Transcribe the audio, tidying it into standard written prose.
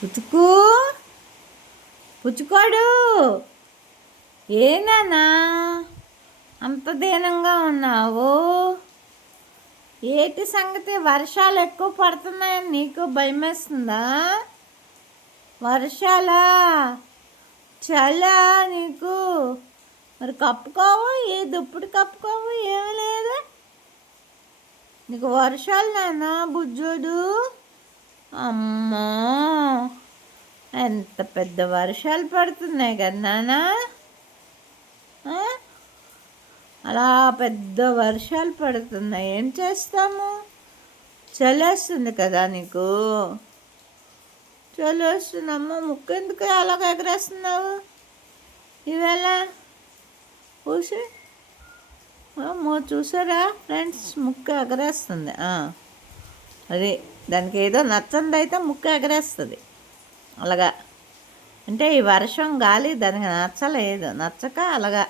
పుచ్చుకు పుచ్చుకోడు ఏనానా అంత దీనంగా ఉన్నావు? ఏటి సంగతి? వర్షాలు ఎక్కువ పడుతున్నాయని నీకు భయమేస్తుందా? వర్షాలా చలా నీకు? మరి కప్పుకోవు, ఏ దుప్పటి కప్పుకోవు, ఏమీ లేదు నీకు. వర్షాలు నాన్న బుజ్జోడు. అమ్మా ఎంత పెద్ద వర్షాలు పడుతున్నాయి కదా నాన్న. అలా పెద్ద వర్షాలు పడుతున్నాయి, ఏం చేస్తాము? చలేస్తుంది కదా నీకు. చలేస్తుందమ్మా. ముక్కు ఎందుకు అలాగ ఎగరేస్తున్నావు ఈవేళ? చూసి చూసారా ఫ్రెండ్స్, ముక్కు ఎగరేస్తుంది. అది దానికి ఏదో నచ్చంది అయితే ముక్కు ఎగరేస్తుంది అలాగా. అంటే ఈ వర్షం గాలి దానికి నచ్చలేదు, నచ్చక అలాగా